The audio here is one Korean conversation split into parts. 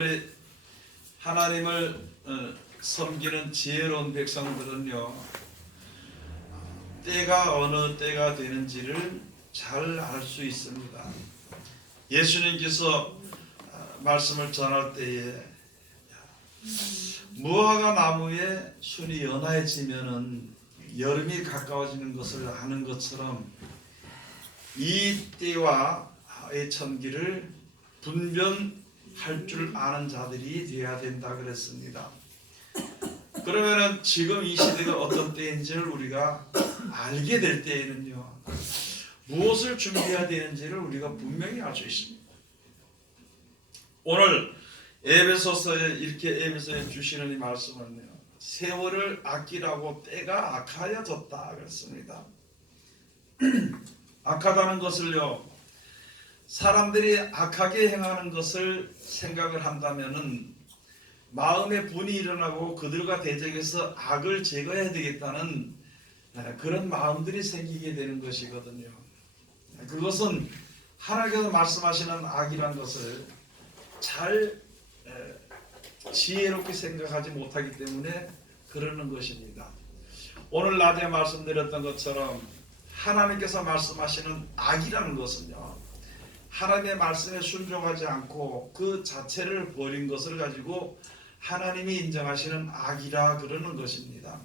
우리 하나님을 섬기는 지혜로운 백성들은요, 때가 어느 때가 되는지를 잘 알 수 있습니다. 예수님께서 말씀을 전할 때에 무화과 나무에 순이 연하해지면은 여름이 가까워지는 것을 아는 것처럼 이 때와의 천기를 분별할 줄 아는 자들이 되어야 된다 그랬습니다. 그러면은 지금 이 시대가 어떤 때인지를 우리가 알게 될 때에는요, 무엇을 준비해야 되는지를 우리가 분명히 알 수 있습니다. 오늘 에베소서에 이렇게 에베소에 주시는 이 말씀은요, 세월을 아끼라고 때가 악하여졌다 그랬습니다. 악하다는 것을요, 사람들이 악하게 행하는 것을 생각을 한다면은 마음에 분이 일어나고 그들과 대적해서 악을 제거해야 되겠다는 그런 마음들이 생기게 되는 것이거든요. 그것은 하나님께서 말씀하시는 악이란 것을 잘 지혜롭게 생각하지 못하기 때문에 그러는 것입니다. 오늘 낮에 말씀드렸던 것처럼 하나님께서 말씀하시는 악이라는 것은요, 하나님의 말씀에 순종하지 않고 그 자체를 버린 것을 가지고 하나님이 인정하시는 악이라 그러는 것입니다.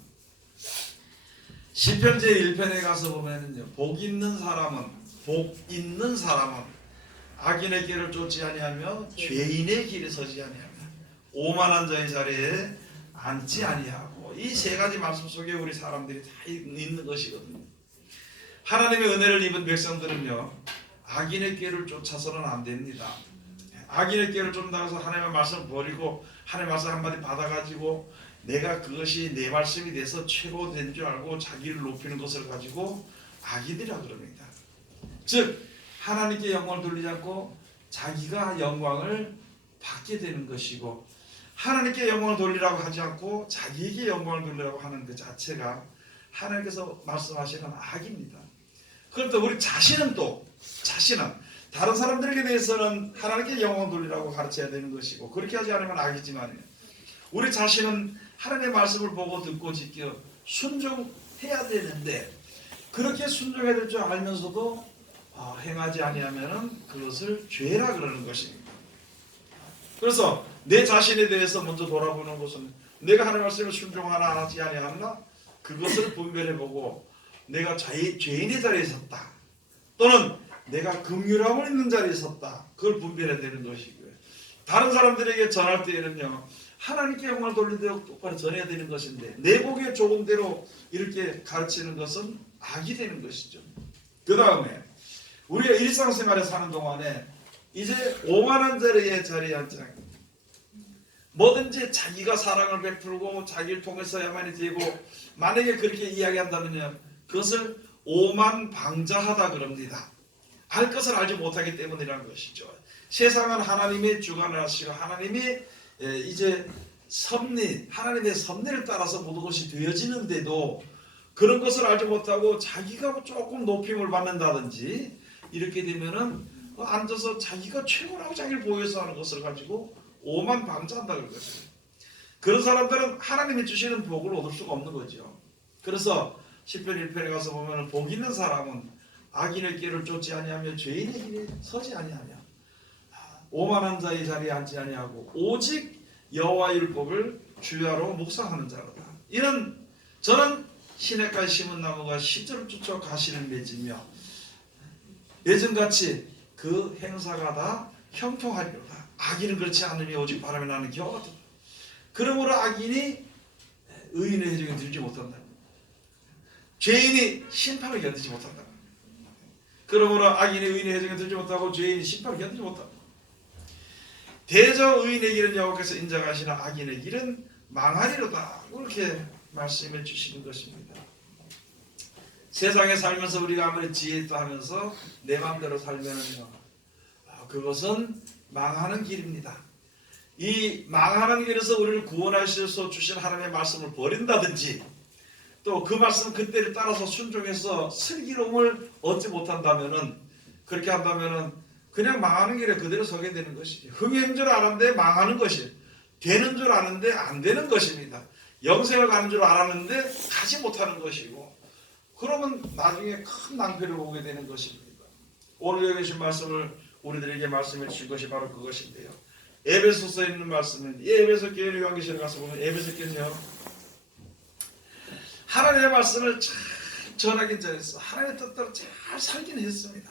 시편 제1편에 가서 보면은요, 복 있는 사람은 악인의 길을 쫓지 아니하며 죄인의 길에 서지 아니하며 오만한 자의 자리에 앉지 아니하고, 이 세 가지 말씀 속에 우리 사람들이 다 있는 것이거든요. 하나님의 은혜를 입은 백성들은요, 악인의 길을 쫓아서는 안 됩니다. 악인의 길을 쫓는다고 해서 하나님의 말씀을 버리고 하나님의 말씀 한마디 받아가지고 내가 그것이 내 말씀이 돼서 최고 된 줄 알고 자기를 높이는 것을 가지고 악이라 그럽니다. 즉 하나님께 영광을 돌리지 않고 자기가 영광을 받게 되는 것이고, 하나님께 영광을 돌리라고 하지 않고 자기에게 영광을 돌리라고 하는 그 자체가 하나님께서 말씀하시는 악입니다. 그런데 우리 자신은 다른 사람들에게 대해서는 하나님께 영광을 돌리라고 가르쳐야 되는 것이고, 그렇게 하지 않으면 악이지만 우리 자신은 하나님의 말씀을 보고 듣고 지켜 순종해야 되는데, 그렇게 순종해야 될 줄 알면서도 행하지 아니하면은 그것을 죄라 그러는 것입니다. 그래서 내 자신에 대해서 먼저 돌아보는 것은, 내가 하나님의 말씀을 순종하나 하지 아니하나 그것을 분별해보고, 내가 죄인의 자리에 섰다, 또는 내가 긍휼함을 있는 자리에 섰다, 그걸 분별해야 되는 것이고요. 다른 사람들에게 전할 때에는요, 하나님께 영광을 돌리도록 똑바로 전해야 되는 것인데, 내 보기에 좋은 대로 이렇게 가르치는 것은 악이 되는 것이죠. 그 다음에 우리가 일상생활에 사는 동안에 이제 오만한 자리에 앉지, 뭐든지 자기가 사랑을 베풀고 자기를 통해서야만이 되고, 만약에 그렇게 이야기한다면요, 그것을 오만방자하다 그럽니다. 알 것을 알지 못하기 때문이라는 것이죠. 세상은 하나님이 주관을 하시고 하나님이 이제 하나님의 섭리를 따라서 모든 것이 되어지는데도 그런 것을 알지 못하고 자기가 조금 높임을 받는다든지 이렇게 되면은 앉아서 자기가 최고라고 자기를 보여서 하는 것을 가지고 오만방자한다 그런 거죠. 그런 사람들은 하나님이 주시는 복을 얻을 수가 없는 거죠. 그래서 시편 1편에 가서 보면 복 있는 사람은 악인의 길을 쫓지 아니하며 죄인의 길에 서지 아니하며 오만한 자의 자리에 앉지 아니하고 오직 여호와의 율법을 주야로 묵상하는 자로다. 이는 저는 시냇가에 심은 나무가 시절을 쫓아 가시를 맺으며 예전같이 그 행사가 다 형통하리로다. 악인은 그렇지 않으니 오직 바람이 나는 겨와 같다. 그러므로 악인이 의인의 회중에 들지 못한다. 죄인이 심판을 견디지 못한다. 그러므로 악인이 의인의 회중에 들지 못하고 죄인이 심판을 견디지 못한다. 대저 의인의 길은 여호와께서 인정하시나 악인의 길은 망하리로다. 그렇게 말씀해 주시는 것입니다. 세상에 살면서 우리가 아무리 지혜 있다 하면서 내 마음대로 살면은요, 그것은 망하는 길입니다. 이 망하는 길에서 우리를 구원하셔서 주신 하나님의 말씀을 버린다든지, 또 그 말씀 그때를 따라서 순종해서 슬기로움을 얻지 못한다면은, 그렇게 한다면은 그냥 망하는 길에 그대로 서게 되는 것이지. 흥행 줄 아는데 망하는 것이, 되는 줄 아는데 안 되는 것입니다. 영생을 가는 줄 알았는데 가지 못하는 것이고, 그러면 나중에 큰 낭패를 보게 되는 것입니다. 오늘 여기 계신 말씀을 우리들에게 말씀해 주신 것이 바로 그것인데요. 에베소서에 있는 말씀은, 이 에베소 교회 요한계시록에 가서 보면 에베소 교회는요, 하나님의 말씀을 잘 전하긴 전했어. 하나님의 뜻대로 잘 살긴 했습니다.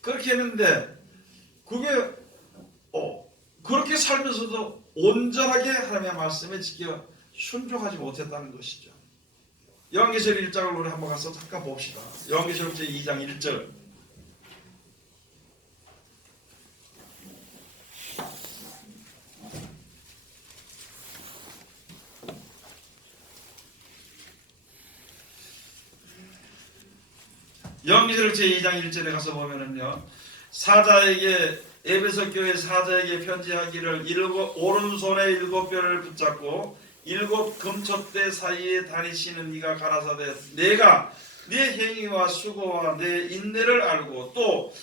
그렇게 했는데 그게 그렇게 살면서도 온전하게 하나님의 말씀에 지켜 순종하지 못했다는 것이죠. 요한계시록 1장을 우리 한번 가서 잠깐 봅시다. 요한계시록 제2장 1절. 요한계시록 제2장 1절에 가서 보면은요, 사자에게, 에베소 교회 사자에게 편지하기를, 오른손에 7뼈를 붙잡고 7 금촛대 사이에 다니시는 이가 가라사대, 내가 네 행위와 수고와 내 인내를 알고 또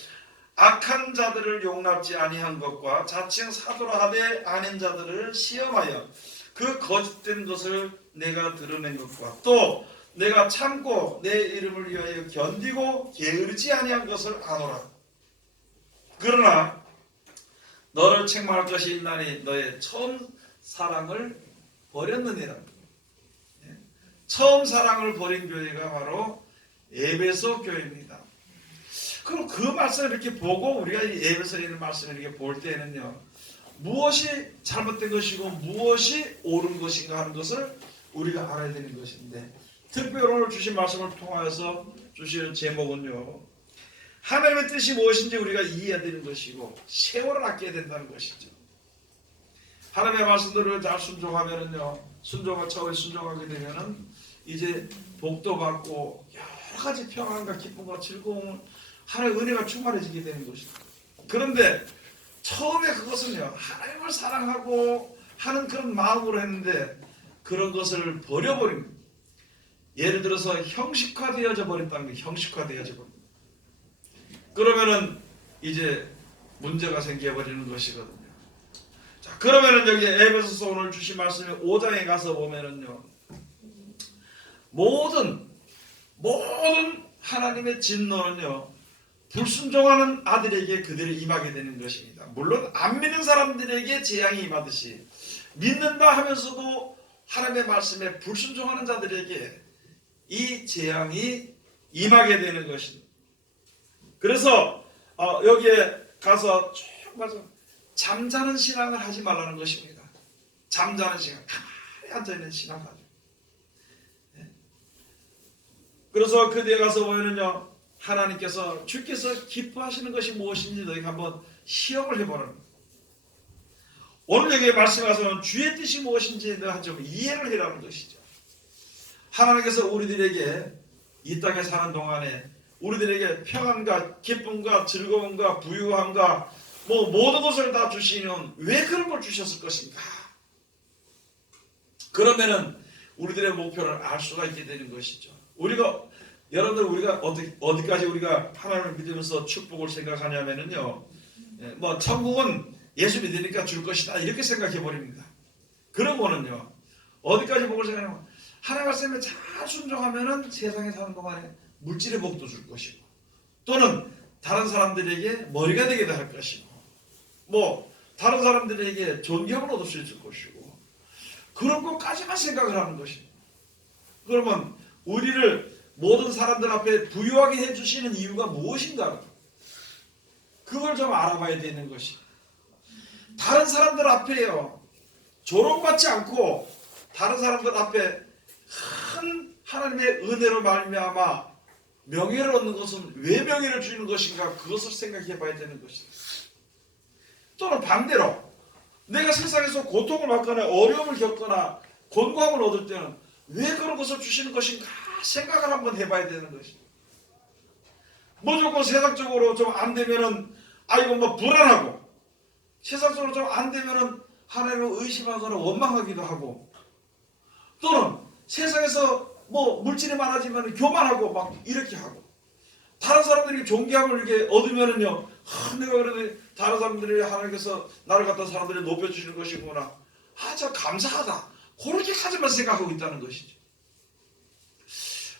악한 자들을 용납지 아니한 것과 자칭 사도라 하되 아닌 자들을 시험하여 그 거짓된 것을 내가 드러낸 것과 또 내가 참고 내 이름을 위하여 견디고 게으르지 아니한 것을 아노라. 그러나 너를 책망할 것이 있나니 너의 처음 사랑을 버렸느니라. 처음 사랑을 버린 교회가 바로 에베소 교회입니다. 그럼 그 말씀을 이렇게 보고 우리가 이 에베소에 있는 말씀을 이렇게 볼 때에는요, 무엇이 잘못된 것이고 무엇이 옳은 것인가 하는 것을 우리가 알아야 되는 것인데, 특별히 오늘 주신 말씀을 통하여서 주시는 제목은요, 하나님의 뜻이 무엇인지 우리가 이해해야 되는 것이고 세월을 아껴야 된다는 것이죠. 하나님의 말씀대로 잘 순종하면은요, 처음에 순종하게 되면은 이제 복도 받고 여러 가지 평안과 기쁨과 즐거움, 하나님의 은혜가 충만해지게 되는 것이죠. 그런데 처음에 그것은요, 하나님을 사랑하고 하는 그런 마음으로 했는데 그런 것을 버려버립니다. 예를 들어서 형식화되어져 버렸다는 게, 형식화되어져 버립니다. 그러면은 이제 문제가 생겨버리는 것이거든요. 자, 그러면은 여기 에베소서 오늘 주신 말씀이 5장에 가서 보면은요, 모든 하나님의 진노는요, 불순종하는 아들에게 그대로 임하게 되는 것입니다. 물론 안 믿는 사람들에게 재앙이 임하듯이 믿는다 하면서도 하나님의 말씀에 불순종하는 자들에게 이 재앙이 임하게 되는 것입니다. 그래서 여기에 가서 쭉 가서 잠자는 신앙을 하지 말라는 것입니다. 잠자는 신앙, 가만히 앉아있는 신앙 가지고. 그래서 그 뒤에 가서 보면은요, 하나님께서 주께서 기뻐하시는 것이 무엇인지 너희가 한번 시험을 해보라는 거예요. 오늘 여기 말씀에 가서는 주의 뜻이 무엇인지 너희가 좀 이해를 해라는 것이죠. 하나님께서 우리들에게 이 땅에 사는 동안에 우리들에게 평안과 기쁨과 즐거움과 부유함과 모든 것을 다 주시는, 왜 그런 걸 주셨을 것인가? 그러면은 우리들의 목표를 알 수가 있게 되는 것이죠. 여러분들 우리가 어디까지 우리가 하나님을 믿으면서 축복을 생각하냐면은요, 천국은 예수 믿으니까 줄 것이다 이렇게 생각해 버립니다. 그러고는요, 어디까지 복을 생각하냐면 하나님 말씀에 잘 순종하면은 세상에 사는 동안에 물질의 복도 줄 것이고, 또는 다른 사람들에게 머리가 되게 할 것이고, 다른 사람들에게 존경을 얻을 수 있을 것이고, 그런 것까지만 생각을 하는 것입니다. 그러면 우리를 모든 사람들 앞에 부유하게 해주시는 이유가 무엇인가? 그걸 좀 알아봐야 되는 것입니다. 다른 사람들 앞에요, 조롱받지 않고 다른 사람들 앞에 큰 하나님의 은혜로 말미암아 명예를 얻는 것은 왜 명예를 주는 것인가? 그것을 생각해 봐야 되는 것입니다. 또는 반대로 내가 세상에서 고통을 받거나 어려움을 겪거나 곤고함을 얻을 때는 왜 그런 것을 주시는 것인가 생각을 한번 해봐야 되는 것입니다. 무조건 세상적으로 좀 안 되면은 불안하고, 세상적으로 좀 안 되면은 하나님을 의심하거나 원망하기도 하고, 또는 세상에서 물질이 많아지면 교만하고 막 이렇게 하고, 다른 사람들이 존경을 이렇게 얻으면은요, 내가 그래도 다른 사람들이 하나님께서 나를 갖다 사람들이 높여주시는 것이구나. 저 감사하다. 그렇게까지만 생각하고 있다는 것이죠.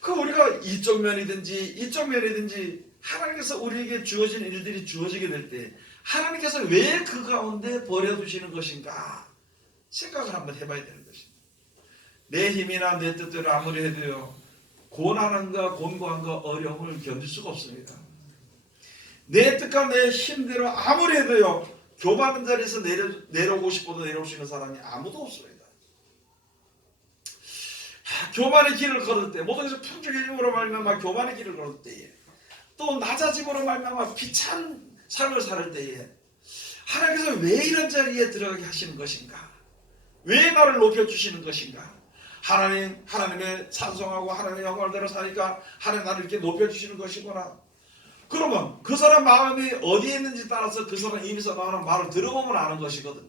그 우리가 이쪽 면이든지 하나님께서 우리에게 주어진 일들이 주어지게 될 때 하나님께서 왜 그 가운데 버려두시는 것인가 생각을 한번 해봐야 되는 것입니다. 내 힘이나 내 뜻대로 아무리 해도요, 고난과 곤고함과 어려움을 견딜 수가 없습니다. 내 뜻과 내 힘대로 아무리 해도요, 교만한 자리에서 내려오고 싶어도 내려올 수 있는 사람이 아무도 없습니다. 교만의 길을 걸을 때, 모든 것을 풍족해짐으로 말미암아 교만의 길을 걸을 때에, 또 낮아짐으로 말미암아 비찬 삶을 살 때에 하나님께서 왜 이런 자리에 들어가게 하시는 것인가? 왜 나를 높여주시는 것인가? 하나님의 찬송하고 하나님의 영광대로 사니까 하나님 나를 이렇게 높여주시는 것이구나. 그러면 그 사람 마음이 어디에 있는지 따라서 그 사람 입에서 나오는 말을 들어보면 아는 것이거든요.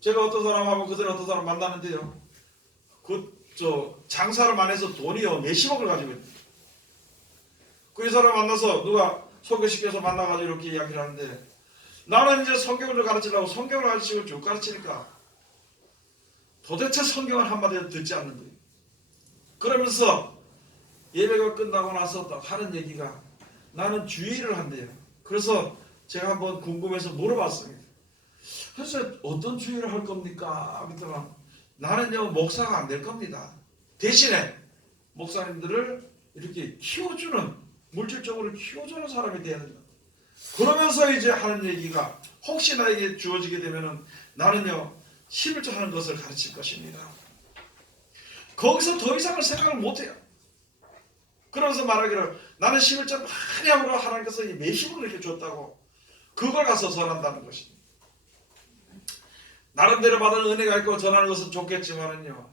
제가 어떤 사람하고 그 사람 어떤 사람 만나는데요, 장사를 많이 해서 돈이요 몇십억을 가지고 있어요. 그 사람 만나서 누가 소개시켜서 만나가지고 이렇게 이야기를 하는데, 나는 이제 성경을 가르치려고 성경을 가르치고 쭉 가르치니까 도대체 성경을 한마디도 듣지 않는 거예요. 그러면서 예배가 끝나고 나서 딱 하는 얘기가, 나는 주의를 한대요. 그래서 제가 한번 궁금해서 물어봤습니다. 그래서 어떤 주의를 할 겁니까? 그랬더니 나는요 목사가 안 될 겁니다. 대신에 목사님들을 이렇게 키워주는, 물질적으로 키워주는 사람이 돼야 된다. 그러면서 이제 하는 얘기가, 혹시 나에게 주어지게 되면은 나는요 11조 하는 것을 가르칠 것입니다. 거기서 더 이상을 생각을 못해요. 그러면서 말하기를, 나는 11조 많이 함으로 하나님께서 몇십을 이렇게 줬다고 그걸 가서 전한다는 것입니다. 나름대로 받은 은혜가 있고 전하는 것은 좋겠지만은요,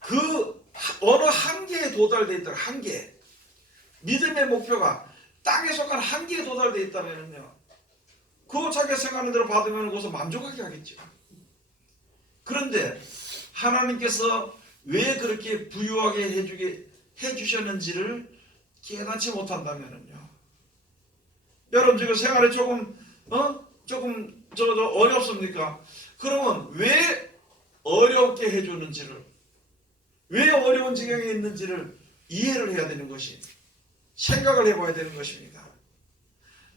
그 어느 한계에 도달되어 있다, 한계, 믿음의 목표가 땅에 속한 한계에 도달되어 있다면요, 그거 자기가 생각하는 대로 받으면 그것을 만족하게 하겠죠. 그런데 하나님께서 왜 그렇게 부유하게 해주셨는지를 깨닫지 못한다면요, 여러분 지금 생활에 조금 어렵습니까? 그러면 왜 어렵게 해주는지를, 왜 어려운 지경에 있는지를 이해를 해야 되는 것이, 생각을 해봐야 되는 것입니다.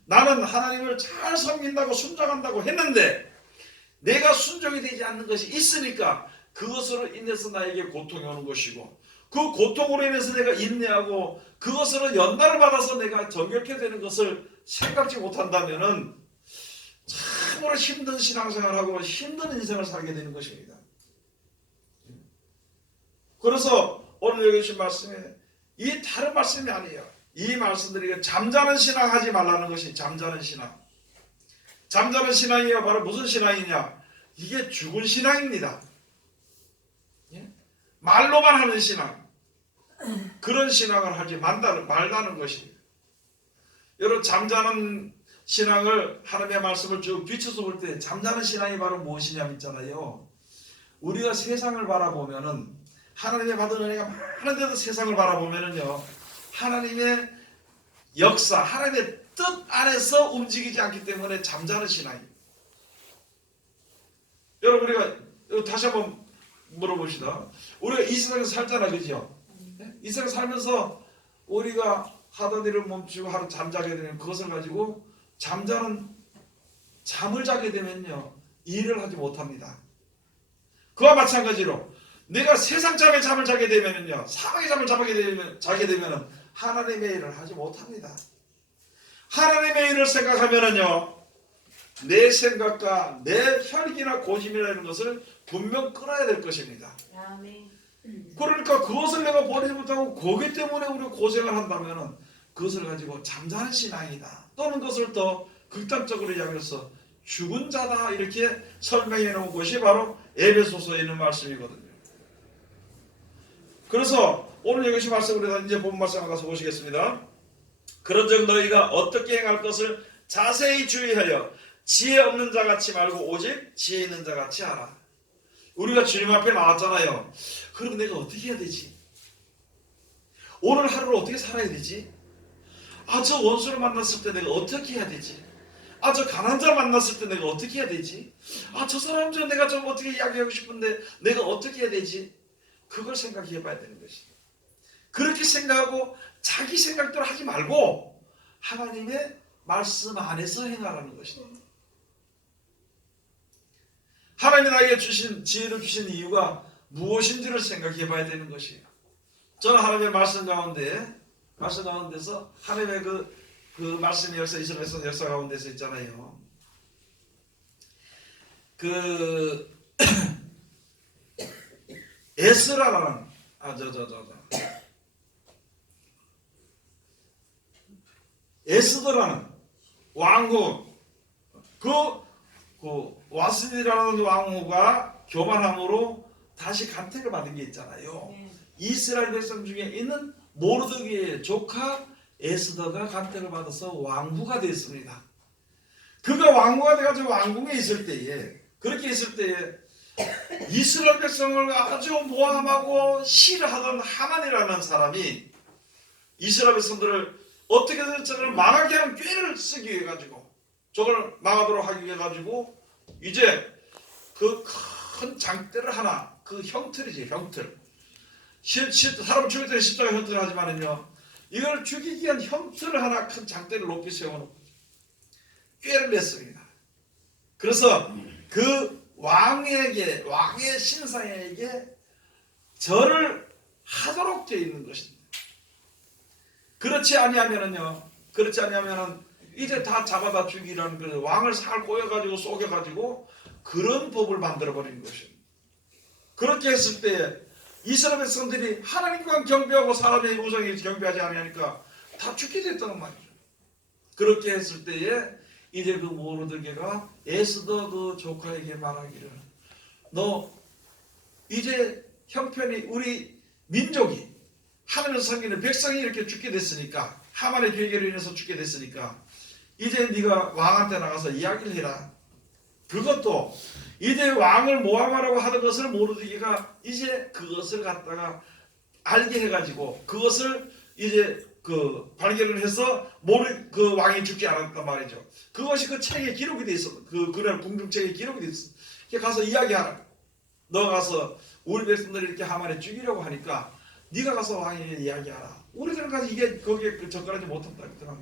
나는 하나님을 잘 섬긴다고 순종한다고 했는데 내가 순종이 되지 않는 것이 있으니까 그것으로 인해서 나에게 고통이 오는 것이고, 그 고통으로 인해서 내가 인내하고 그것으로 연단을 받아서 내가 정결케 되는 것을 생각지 못한다면은 참으로 힘든 신앙생활하고 힘든 인생을 살게 되는 것입니다. 그래서 오늘 여기 주신 말씀에, 이 다른 말씀이 아니에요. 이 말씀들이 잠자는 신앙 하지 말라는 것이 잠자는 신앙. 잠자는 신앙이야 바로 무슨 신앙이냐? 이게 죽은 신앙입니다. 말로만 하는 신앙, 그런 신앙을 하지 말라는 것입니다. 여러분, 잠자는 신앙을, 하나님의 말씀을 쭉 비춰서 볼 때 잠자는 신앙이 바로 무엇이냐면 있잖아요, 우리가 세상을 바라보면은, 하나님의 받은 은혜가 많은데도 세상을 바라보면은요, 하나님의 역사, 하나님의 뜻 안에서 움직이지 않기 때문에 잠자는 신앙입니다. 여러분, 우리가 다시 한번 물어봅시다. 우리가 이 세상에서 살잖아, 그죠? 이 세상에 살면서 우리가 하던 일을 멈추고 하루 잠자게 되면 그것을 가지고 잠을 자게 되면요 일을 하지 못합니다. 그와 마찬가지로 내가 세상 잠을 자게 되면요, 사망의 잠을 자게 되면 하나님의 일을 하지 못합니다. 하나님의 일을 생각하면은요, 내 생각과 내 혈기나 고심이라는 것을 분명 끊어야 될 것입니다. 그러니까 그것을 내가 버리지 못하고 거기 때문에 우리가 고생을 한다면은 그것을 가지고 잠자는 신앙이다, 또는 그것을 더 극단적으로 이야기해서 죽은 자다, 이렇게 설명해 놓은 것이 바로 에베소서에 있는 말씀이거든요. 그래서 오늘 여기 말씀, 우리가 이제 본 말씀 가서 보시겠습니다. 그런즉 너희가 어떻게 행할 것을 자세히 주의하여 지혜 없는 자같이 말고 오직 지혜 있는 자같이 하라. 우리가 주님 앞에 나왔잖아요. 그럼 내가 어떻게 해야 되지? 오늘 하루를 어떻게 살아야 되지? 아, 저 원수를 만났을 때 내가 어떻게 해야 되지? 아, 저 가난한 자 만났을 때 내가 어떻게 해야 되지? 아, 저 사람 좀 내가 좀 어떻게 이야기하고 싶은데 내가 어떻게 해야 되지? 그걸 생각해 봐야 되는 것이. 그렇게 생각하고 자기 생각대로 하지 말고 하나님의 말씀 안에서 행하라는 것이다. 하나님이 나에게 주신 지혜를 주신 이유가 무엇인지를 생각해 봐야 되는 것이에요. 저는 하나님의 말씀 가운데서 하나님의 그 말씀의 역사, 이스라엘 역사 가운데서 있잖아요. 에스라라는 에스더라는 왕후, 와스디라는 왕후가 교만함으로 다시 간택을 받은 게 있잖아요. 이스라엘 백성 중에 있는 모르드게의 조카 에스더가 간택을 받아서 왕후가 됐습니다. 그가 왕후가 돼가지고 왕궁에 있을 때에, 그렇게 있을 때에 이스라엘 백성을 아주 모함하고 싫어하던 하만이라는 사람이 이스라엘 백성들을 어떻게든 저를 망하게 하는 꾀를 쓰기 위해 가지고, 저걸 망하도록 하기 위해 가지고 이제 그 큰 장대를 하나, 그 형틀이지, 형틀. 사람 죽일 때는 십자가 형틀을 하지만은요, 이걸 죽이기 위한 형틀을 하나, 큰 장대를 높이 세워놓고 꾀를 냈습니다. 그래서 그 왕의 신상에게 절을 하도록 되어 있는 것입니다. 그렇지 아니하면은 이제 다 잡아다 죽이라는 그 왕을 살 꼬여가지고 속여가지고 그런 법을 만들어 버리는 것입니다. 그렇게 했을 때 이스라엘 백성들이 하나님과 경배하고 사람의 우상에 경배하지 않으니까 다 죽게 됐다는 말이죠. 그렇게 했을 때에 이제 그 모르드게가 에스더 그 조카에게 말하기를, 너 이제 형편이, 우리 민족이, 하나님을 섬기는 백성이 이렇게 죽게 됐으니까, 하만의 계획으로 인해서 죽게 됐으니까 이제 네가 왕한테 나가서 이야기를 해라. 그것도 이제 왕을 모함하라고 하던 것을 모르드게가 이제 그것을 갖다가 알게 해가지고 그것을 이제 그 발견을 해서 그 왕이 죽지 않았단 말이죠. 그것이 그 책에 기록이 돼 있어. 그날 궁중책에 기록이 돼 있어. 가서 이야기하라. 너 가서 우리 백성들이 이렇게 하만에 죽이려고 하니까 네가 가서 왕에게 이야기하라. 우리들은 가서 이게 거기에 접근하지 못한다 그랬더라.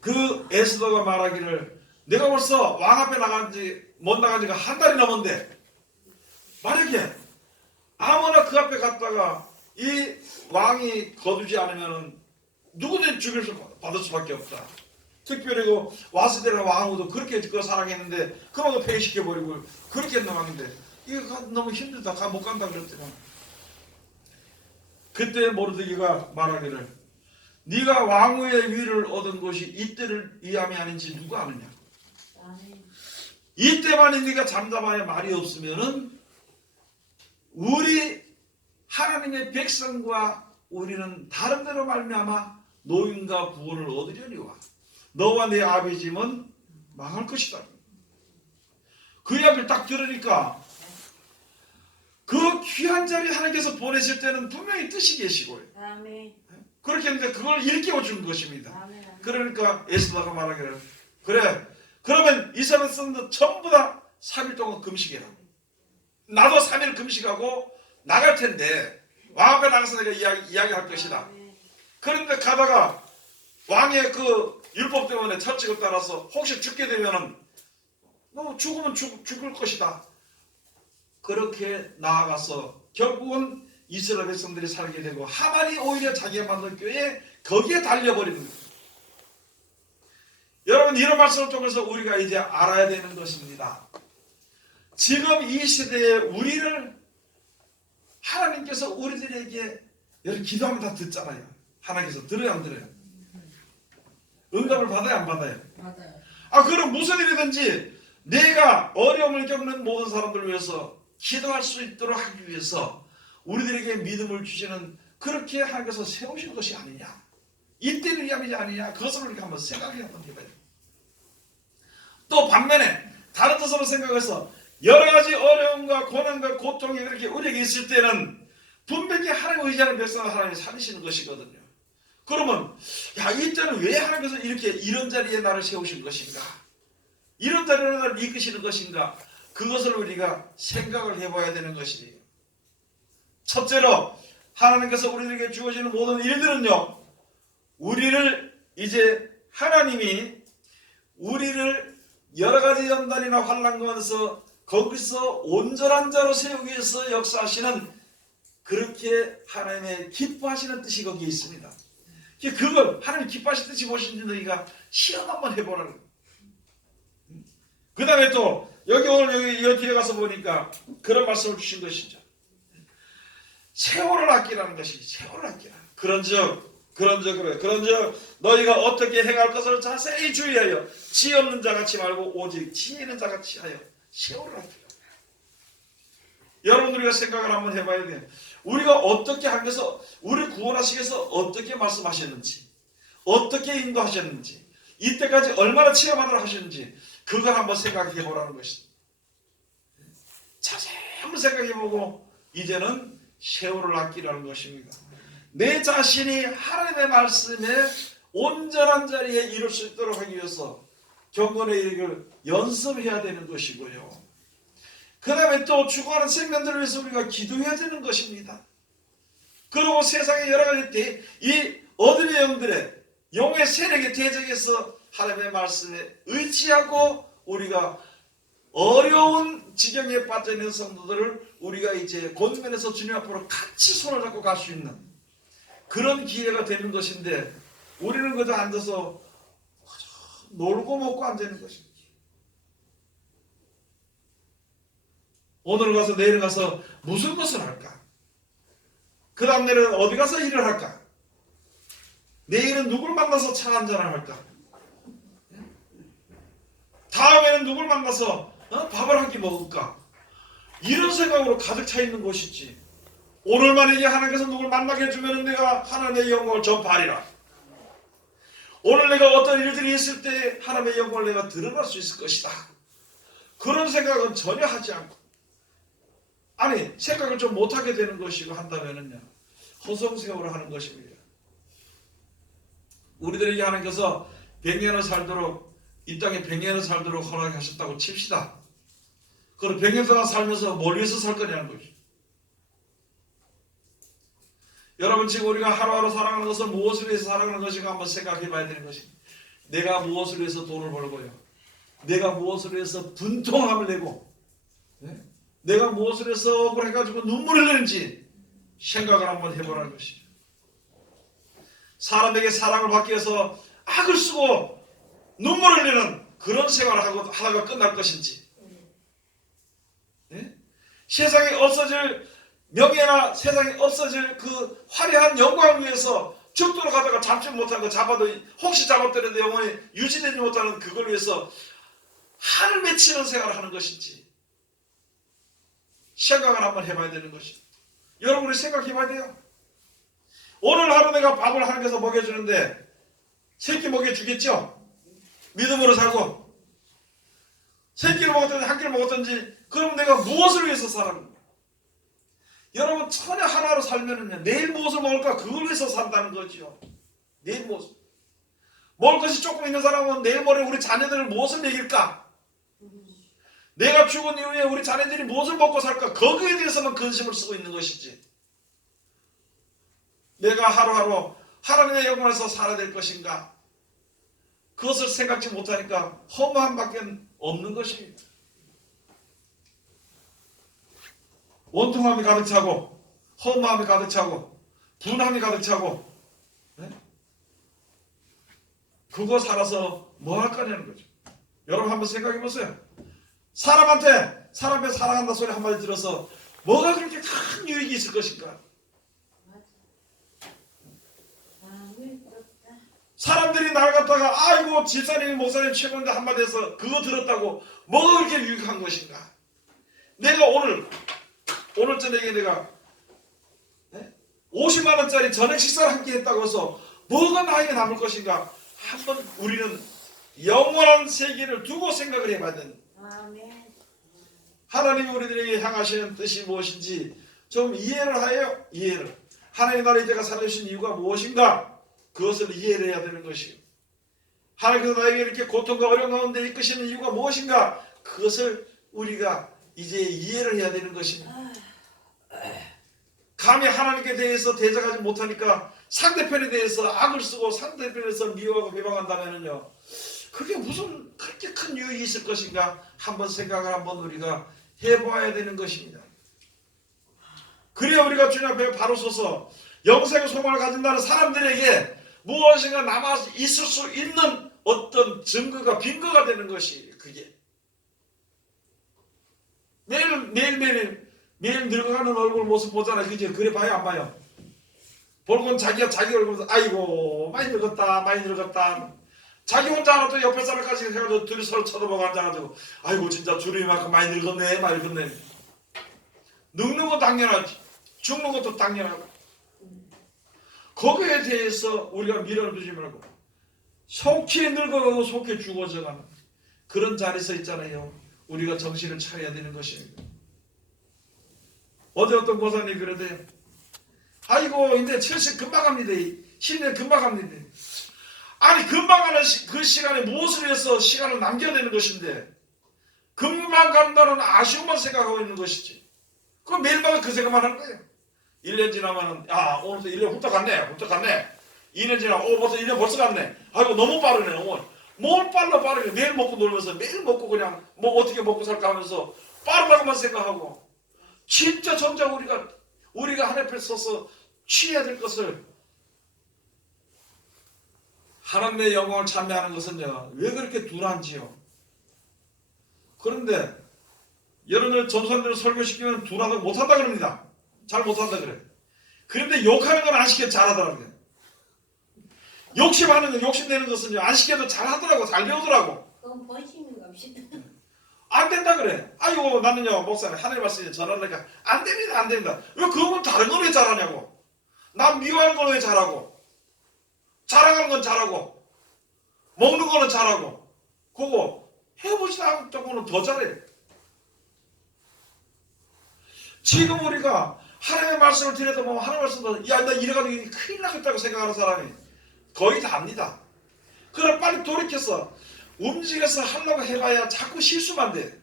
그 에스더가 말하기를, 내가 벌써 왕 앞에 못 나간 지가 한 달이 넘었는데 만약에 아무나 그 앞에 갔다가 이 왕이 거두지 않으면 누구든 받을 수밖에 없다. 특별히 그 와스데라 왕후도 그렇게 그 사랑했는데 그만도 폐기시켜버리고 그렇게 했는 왕인데 이거 너무 힘들다, 못 간다 그랬더니, 그때 모르드게가 말하기를, 네가 왕후의 위를 얻은 것이 이때를 위함이 아닌지 누가 아느냐. 이때만이 네가 잠잠하여 말이 없으면은 우리 하나님의 백성과 우리는 다른 데로 말미암아 노임과 구원을 얻으려니와 너와 내 아비짐은 망할 것이다. 그 이야기를 딱 들으니까 그 귀한 자리 하나님께서 보내실 때는 분명히 뜻이 계시고요. 그렇게 했는데 그걸 일깨워 준 것입니다. 그러니까 에스더가 말하기를, 그래, 그러면 이스라엘 백성들 전부 다 3일 동안 금식해라. 나도 3일 금식하고 나갈 텐데 왕 앞에 나가서 내가 이야기할 것이다. 그런데 가다가 왕의 그 율법 때문에 철칙을 따라서 혹시 죽게 되면은 너 죽으면 죽을 것이다. 그렇게 나아가서 결국은 이스라엘 백성들이 살게 되고 하만이 오히려 자기가 만든 교회에 거기에 달려버리는 거예요. 여러분, 이런 말씀을 통해서 우리가 이제 알아야 되는 것입니다. 지금 이 시대에 우리를 하나님께서 우리들에게, 여러분 기도하면 다 듣잖아요. 하나님께서 들어요 안 들어요? 응답을 받아요 안 받아요? 받아요. 그럼 무슨 일이든지 내가 어려움을 겪는 모든 사람들을 위해서 기도할 수 있도록 하기 위해서 우리들에게 믿음을 주시는, 그렇게 하나님께서 세우신 것이 아니냐, 이때를 위함이지 아니냐, 그것을 우리가 한번 생각해 한번 해봐요. 또 반면에 다른 뜻으로 생각해서 여러 가지 어려움과 고난과 고통이 그렇게 우리에게 있을 때는 분명히 하나님 의지하는 백성을 하나님이 살리시는 것이거든요. 그러면 야, 이때는 왜 하나님께서 이렇게 이런 자리에 나를 세우신 것인가? 이런 자리로 나를 이끄시는 것인가? 그것을 우리가 생각을 해봐야 되는 것이에요. 첫째로 하나님께서 우리에게 주어지는 모든 일들은요, 우리를 이제 하나님이 우리를 여러 가지 연단이나 환난 가운데서 거기서 온전한 자로 세우기 위해서 역사하시는, 그렇게 하나님의 기뻐하시는 뜻이 거기에 있습니다. 그걸 하나님 기뻐하시는 뜻이 무엇인지 너희가 시험 한번 해보라는 거예요. 그 다음에 또 여기 오늘 여기 뒤에 가서 보니까 그런 말씀을 주신 것이죠. 세월을 아끼라는 것이, 세월을 아끼라. 그런즉 너희가 어떻게 행할 것을 자세히 주의하여 지혜 없는 자같이 말고 오직 지혜 있는 자같이 하여 세월을 아끼라. 여러분, 우리가 생각을 한번 해봐야 돼요. 우리가 어떻게 하면서 우리 구원하시기 위해서 어떻게 말씀하셨는지, 어떻게 인도하셨는지, 이때까지 얼마나 체험하도록 하셨는지, 그걸 한번 생각해 보라는 것입니다. 자세히 한번 생각해보고 이제는 세월을 아끼라는 것입니다. 내 자신이 하나님의 말씀에 온전한 자리에 이룰 수 있도록 하기 위해서 경건의 일을 연습해야 되는 것이고요. 그 다음에 또 죽어가는 생명들을 위해서 우리가 기도해야 되는 것입니다. 그리고 세상의 여러 가지 이 어둠의 영들의 영의 세력에 대적해서 하나님의 말씀에 의지하고 우리가 어려운 지경에 빠져있는 성도들을 우리가 이제 권면에서 주님 앞으로 같이 손을 잡고 갈 수 있는 그런 기회가 되는 것인데, 우리는 그저 앉아서 놀고 먹고 앉아있는 것입니다. 오늘 가서 내일 가서 무슨 것을 할까? 그 다음 내일은 어디 가서 일을 할까? 내일은 누굴 만나서 차 한잔을 할까? 다음에는 누굴 만나서 밥을 한 끼 먹을까? 이런 생각으로 가득 차 있는 것이지. 오늘 만약에 하나님께서 누굴 만나게 해주면 내가 하나님의 영광을 전파하리라. 오늘 내가 어떤 일들이 있을 때 하나님의 영광을 내가 드러날 수 있을 것이다. 그런 생각은 전혀 하지 않고, 아니 생각을 좀 못하게 되는 것이고 한다면은요, 허송세월을 하는 것입니다. 우리들에게 하나님께서 100년을 살도록, 이 땅에 100년을 살도록 허락하셨다고 칩시다. 그럼 100년 동안 살면서 뭘 위해서 살 거냐는 것이죠. 여러분, 지금 우리가 하루하루 살아가는 것은 무엇을 위해서 살아가는 것인가 한번 생각해 봐야 되는 것입니다. 내가 무엇을 위해서 돈을 벌고요, 내가 무엇을 위해서 분통함을 내고, 내가 무엇을 해서 억울해가지고 눈물을 흘리는지 생각을 한번 해보라는 것이죠. 사람에게 사랑을 받기 위해서 악을 쓰고 눈물을 흘리는 그런 생활을 하다가 끝날 것인지, 세상에 없어질 명예나 세상에 없어질 그 화려한 영광을 위해서 죽도록 하다가 잡지 못한 거, 잡아도 혹시 잡았더라도 영원히 유지되지 못하는 그걸 위해서 하늘 맺히는 생활을 하는 것인지 생각을 한번 해봐야 되는 것입니다. 여러분이 생각해봐야 돼요. 오늘 하루 내가 밥을 하나님께서 먹여주는데 세끼 먹여주겠죠? 믿음으로 살고, 세끼를 먹었든지 한 끼를 먹었든지, 그럼 내가 무엇을 위해서 살았는가? 여러분, 전혀 하나로 살면은요, 내일 무엇을 먹을까 그걸 위해서 산다는 거죠. 내일 무엇을 먹을 것이 조금 있는 사람은 내일 모레 우리 자녀들을 무엇을 먹일까? 내가 죽은 이후에 우리 자녀들이 무엇을 먹고 살까? 거기에 대해서만 근심을 쓰고 있는 것이지, 내가 하루하루 하나님의 영광에서 살아야 될 것인가, 그것을 생각지 못하니까 허무함밖에 없는 것입니다. 원통함이 가득 차고, 허무함이 가득 차고, 분함이 가득 차고, 그거 살아서 뭐 할 거냐는 거죠. 여러분 한번 생각해 보세요. 사람한테 사랑한다 소리 한마디 들어서 뭐가 그렇게 큰 유익이 있을 것인가? 사람들이 날 갖다가 아이고 집사님 목사님 최고인데 한마디 해서 그거 들었다고 뭐가 그렇게 유익한 것인가? 내가 오늘 저녁에 내가 50만 원짜리 저녁 식사를 함께 했다고 해서 뭐가 나에게 남을 것인가? 한번 우리는 영원한 세계를 두고 생각을 해봐야 된다. 하나님이 우리들에게 향하시는 뜻이 무엇인지 좀 이해를 하여요. 이해를. 하나님 나라의 내가 살려주신 이유가 무엇인가? 그것을 이해를 해야 되는 것이요. 하나님께서 나에게 이렇게 고통과 어려움 가운데 이끄시는 이유가 무엇인가? 그것을 우리가 이제 이해를 해야 되는 것입니다. 감히 하나님께 대해서 대적하지 못하니까 상대편에 대해서 악을 쓰고 상대편에서 미워하고 비방한다면요, 그게 무슨 그렇게 큰 유익이 있을 것인가? 한번 생각을 한번 우리가 해봐야 되는 것입니다. 그래야 우리가 주님 앞에 바로 서서 영생의 소망을 가진다는 사람들에게 무엇인가 남아 있을 수 있는 어떤 증거가 빈거가 되는 것이 그게 매일 늙어가는 얼굴 모습 보잖아요. 그죠? 그래 봐요 안 봐요? 볼건 자기가 자기 얼굴 보면서 아이고 많이 늙었다. 자기 혼자 하나 또 옆에 사람까지 해가지고 둘이 서로 쳐다보고 앉아가지고 아이고 진짜 주름이만큼 많이 늙었네. 늙는 건 당연하지. 죽는 것도 당연하고. 거기에 대해서 우리가 미련을 두지 말고 속히 늙어가고 속히 죽어져가는 그런 자리에서 있잖아요. 우리가 정신을 차려야 되는 것입니다. 어제 어떤 고사님이 그러대요. 아이고 이제 70 금방 갑니다. 10년 금방 갑니다. 아니 금방 가는 그 시간에 무엇을 해서 시간을 남겨야 되는 것인데 금방 간다는 아쉬움만 생각하고 있는 것이지. 그럼 매일마다 그 생각만 하는 거예요. 1년 지나면은 오늘도 1년 훌쩍 갔네. 2년 지나면 벌써 1년 벌써 갔네. 아이고 너무 빠르네. 뭘 빠르게 매일 먹고 놀면서 매일 먹고 그냥 뭐 어떻게 먹고 살까 하면서 빠르다고만 생각하고 진짜 정작 우리가 하나님 앞에 서서 취해야 될 것을 하나님의 영광을 찬미하는 것은요 왜 그렇게 둔한지요. 그런데 여러분들 전도사님들 설교시키면 둔하다고 못한다 그럽니다. 잘 못한다 그래. 그런데 욕하는 건 안 시켜도 잘하더라고요. 욕심하는 건 욕심내는 것은요 안 시켜도 잘하더라고. 잘 배우더라고. 그건 본심인 겁시다. 안 된다 그래. 아이고 나는요 목사님 하나님 말씀에 전하니까 안 됩니다. 왜 그건 다른 건 왜 잘하냐고. 난 미워하는 건 왜 잘하고 자랑하는 건 잘하고 먹는 거는 잘하고 그거 해보지도 않고는 더 잘해. 지금 우리가 하나님의 말씀을 들여다보면 하나님의 말씀도 야 나 이래가지고 큰일 나겠다고 생각하는 사람이 거의 다 압니다. 그럼 빨리 돌이켜서 움직여서 하려고 해봐야 자꾸 실수만 돼.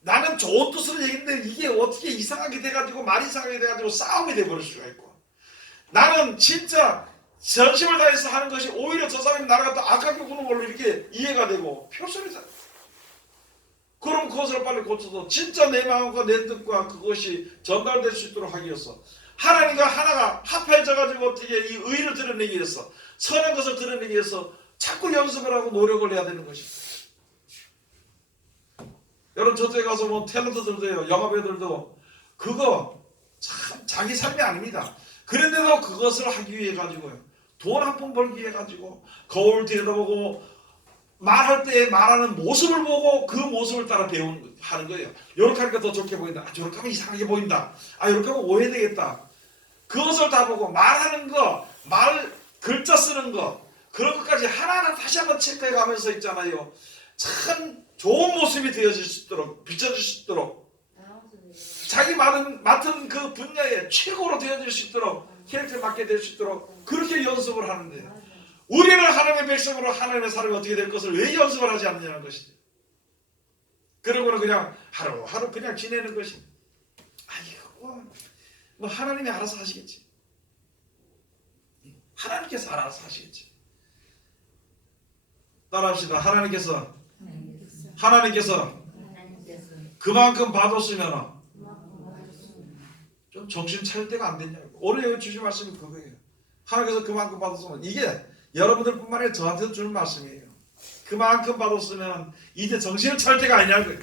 나는 좋은 뜻으로 얘기했는데 이게 어떻게 이상하게 돼가지고 말이 이상하게 돼가지고 싸움이 돼버릴 수가 있고 나는 진짜 전심을 다해서 하는 것이 오히려 저 사람이 나를 갖다 악하게 구는 걸로 이렇게 이해가 되고 표소리잖아. 그럼 그것을 빨리 고쳐서 진짜 내 마음과 내 뜻과 그것이 전달될 수 있도록 하기 위해서 하나님과 하나가 합해져가지고 어떻게 이 의를 드러내기 위해서 선한 것을 드러내기 위해서 자꾸 연습을 하고 노력을 해야 되는 것입니다. 여러분 저쪽에 가서 뭐 탤런트들도요 영화배우들도 그거 참 자기 삶이 아닙니다. 그런데도 그것을 하기 위해 가지고요 돈 한 푼 벌기 위해 가지고 거울 들여다보고 말할 때 말하는 모습을 보고 그 모습을 따라 하는 거예요. 이렇게 하니까 더 좋게 보인다. 저렇게 하면 이상하게 보인다. 이렇게 하면 오해되겠다. 그것을 다 보고 말하는 거, 글자 쓰는 거 그런 것까지 하나하나 다시 한번 체크해 가면서 있잖아요. 참 좋은 모습이 되어질 수 있도록 비춰질 수 있도록 자기 맡은 그 분야에 최고로 되어질 수 있도록 캐릭터에 맞게 될 수 있도록 그렇게 연습을 하는데 우리는 하나님의 백성으로 하나님의 사람이 어떻게 될 것을 왜 연습을 하지 않느냐는 것이죠. 그러고는 그냥 하루하루 그냥 지내는 것이 아이고 뭐 하나님이 알아서 하시겠지. 하나님께서 알아서 하시겠지. 따라합시다. 하나님께서 그만큼 봐줬으면 좀 정신 차릴 때가 안 됐냐고. 오늘 주신 말씀이 그거예요. 하나님께서 그만큼 받았으면 이게 여러분들뿐만 아니라 저한테도 주는 말씀이에요. 그만큼 받았으면 이제 정신을 차릴 때가 아니냐고요.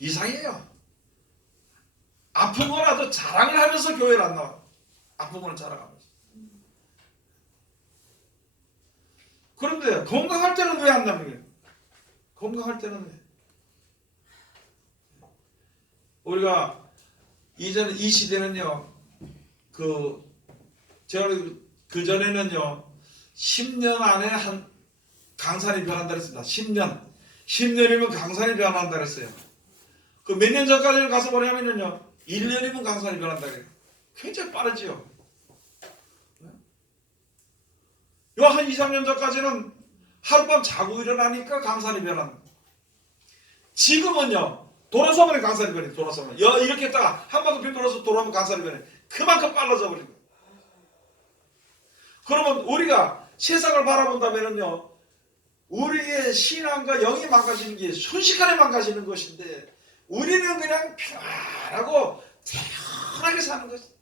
이상해요. 아픈 거라도 자랑을 하면서 교회를 안 나와. 아픈 거는 자랑하면서. 그런데 건강할 때는 왜 안 나는 거예요? 건강할 때는 왜? 우리가 이전 이 시대는요, 그 전에는요, 10년 안에 한 강산이 변한다 그랬습니다. 10년이면 강산이 변한다 그랬어요. 그 몇 년 전까지는 가서 뭐냐면요 1년이면 강산이 변한다 그래요. 굉장히 빠르지요. 요 한 2, 3년 전까지는 하룻밤 자고 일어나니까 강산이 변한다. 지금은요 돌아서 버리면 강산이 변해. 돌아서면 이렇게 했다가 한 바퀴 돌아서 돌아오면 강산이 변해. 그만큼 빨라져 버린 거예요. 그러면 우리가 세상을 바라본다면요 우리의 신앙과 영이 망가지는 게 순식간에 망가지는 것인데 우리는 그냥 편안하고 태연하게 사는 것이다.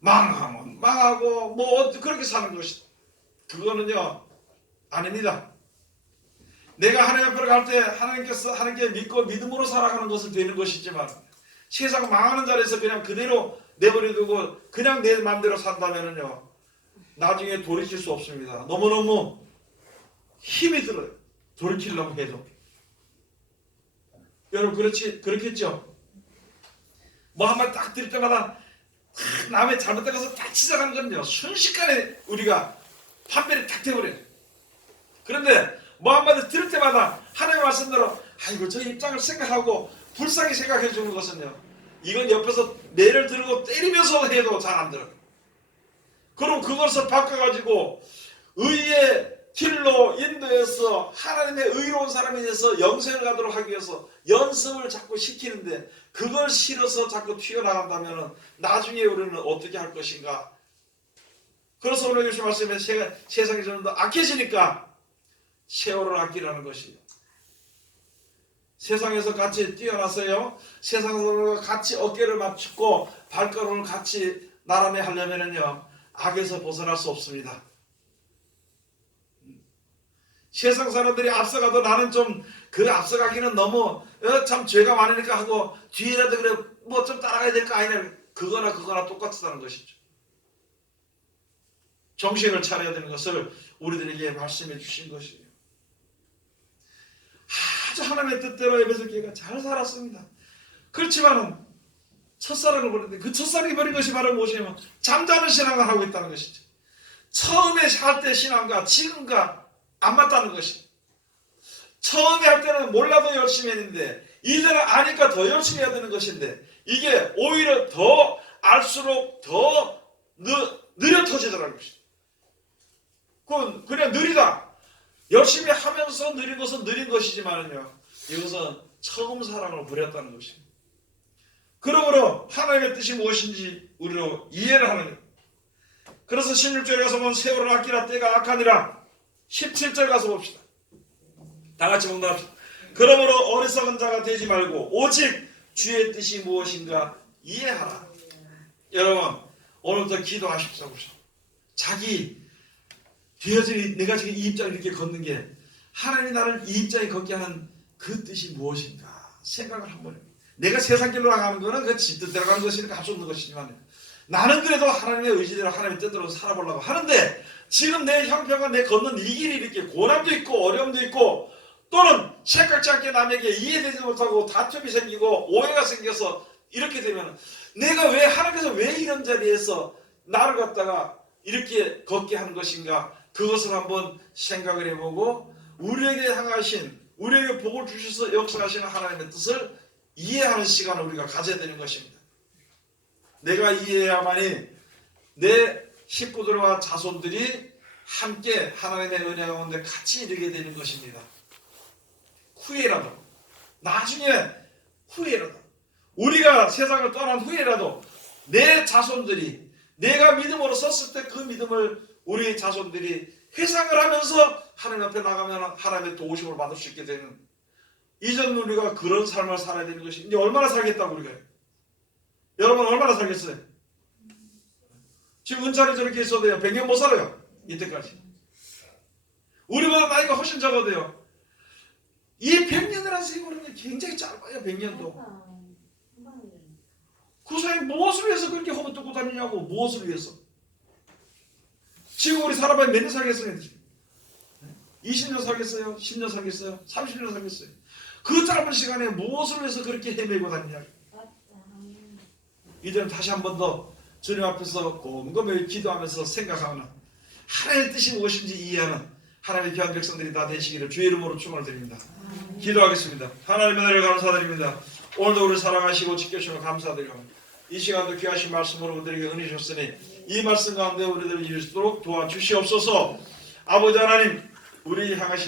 망하면 망하고 뭐 그렇게 사는 것이다. 그거는요 아닙니다. 내가 하나님 앞으로 갈 때 하나님께 믿고 믿음으로 살아가는 것은 되는 것이지만 세상 망하는 자리에서 그냥 그대로 내버려두고 그냥 내 마음대로 산다면요 나중에 돌이킬 수 없습니다. 너무너무 힘이 들어요. 돌이키려고 해도. 여러분 그렇겠죠? 뭐 한 번 딱 들을 때마다 남의 잘못된 것을 딱 지적하는 건요 순식간에 우리가 판별이 딱 돼버려요. 그런데 뭐 한마디 들을 때마다 하나님의 말씀대로 아이고 저 입장을 생각하고 불쌍히 생각해 주는 것은요 이건 옆에서 매를 들고 때리면서 해도 잘 안 들어요. 그럼 그것을 바꿔가지고 의의 길로 인도해서 하나님의 의로운 사람이 돼서 영생을 가도록 하기 위해서 연습을 자꾸 시키는데 그걸 싫어서 자꾸 튀어나간다면 나중에 우리는 어떻게 할 것인가. 그래서 오늘 예수 말씀에 세상이 좀 더 악해지니까 세월을 아끼라는 것이에요. 세상에서 같이 뛰어나서요 세상에서 같이 어깨를 맞추고 발걸음을 같이 나란히 하려면요 악에서 벗어날 수 없습니다. 세상 사람들이 앞서가도 나는 좀 그 앞서가기는 너무 참 죄가 많으니까 하고 뒤에라도 그래 뭐 좀 따라가야 될 거 아니냐. 그거나 똑같다는 것이죠. 정신을 차려야 되는 것을 우리들에게 말씀해 주신 것이에요. 아주 하나님의 뜻대로 에베소 교회가 잘 살았습니다. 그렇지만은 첫사랑을 버렸는데 그 첫사랑이 버린 것이 바로 무엇이냐면 잠자는 신앙을 하고 있다는 것이죠. 처음에 살 때 신앙과 지금과 안 맞다는 것이죠. 처음에 할 때는 몰라도 열심히 했는데 이제는 아니까 더 열심히 해야 되는 것인데 이게 오히려 더 알수록 더 느려 터지더라는 것이죠. 그냥 느리다. 열심히 하면서 느린 것은 느린 것이지만요 이것은 처음 사랑을 버렸다는 것입니다. 그러므로 하나님의 뜻이 무엇인지 우리로 이해를 하는 거예요. 그래서 16절에 가서 보면 세월을 아끼라 때가 악하니라. 17절 가서 봅시다. 다 같이 봉독합시다. 그러므로 어리석은 자가 되지 말고 오직 주의 뜻이 무엇인가 이해하라. 여러분 오늘부터 기도하십시오. 자기 되어진 내가 지금 이 입장을 이렇게 걷는 게 하나님이 나를 이 입장에 걷게 하는 그 뜻이 무엇인가 생각을 한번 해요. 내가 세상 길로 나가는 거는 그 지 뜻대로 가는 것이니까 할 수 없는 것이지만 나는 그래도 하나님의 의지대로 하나님의 뜻대로 살아보려고 하는데 지금 내 형편과 내 걷는 이 길이 이렇게 고난도 있고 어려움도 있고 또는 생각지 않게 남에게 이해되지 못하고 다툼이 생기고 오해가 생겨서 이렇게 되면 내가 왜 하나님께서 왜 이런 자리에서 나를 갖다가 이렇게 걷게 하는 것인가 그것을 한번 생각을 해보고 우리에게 향하신 우리에게 복을 주셔서 역사하시는 하나님의 뜻을 이해하는 시간을 우리가 가져야 되는 것입니다. 내가 이해해야만이 내 식구들과 자손들이 함께 하나님의 은혜 가운데 같이 이르게 되는 것입니다. 후에라도 나중에 후에라도 우리가 세상을 떠난 후에라도 내 자손들이 내가 믿음으로 섰을 때 그 믿음을 우리 자손들이 회상을 하면서 하나님 앞에 나가면 하나님의 도우심을 받을 수 있게 되는 이전 우리가 그런 삶을 살아야 되는 것이 이제 얼마나 살겠다고 우리가 여러분 얼마나 살겠어요? 지금 은찬이 저렇게 있어도요 100년 못 살아요. 이때까지 우리보다 나이가 훨씬 적어도요 이 100년이라는 세월은 굉장히 짧아요. 100년도 그 사람이 무엇을 위해서 그렇게 허무뜯고 다니냐고. 무엇을 위해서 지금 우리 살아봐야 몇 년 살겠어요? 20년 살겠어요? 10년 살겠어요? 30년 살겠어요? 그 짧은 시간에 무엇을 위해서 그렇게 헤매고 다니냐고. 이제는 다시 한 번 더 주님 앞에서 곰곰이 기도하면서 생각하는 하나님의 뜻이 무엇인지 이해하는 하나님의 귀한 백성들이 다 되시기를 주의 이름으로 축원을 드립니다. 기도하겠습니다. 하나님의 은혜를 감사드립니다. 오늘도 우리 사랑하시고 지켜주시면 감사드리고 이 시간도 귀하신 말씀으로 우리에게 은혜 주셨으니 이 말씀 가운데 우리들을 이룰 수 있도록 도와주시옵소서. 아버지 하나님, 우리 향하신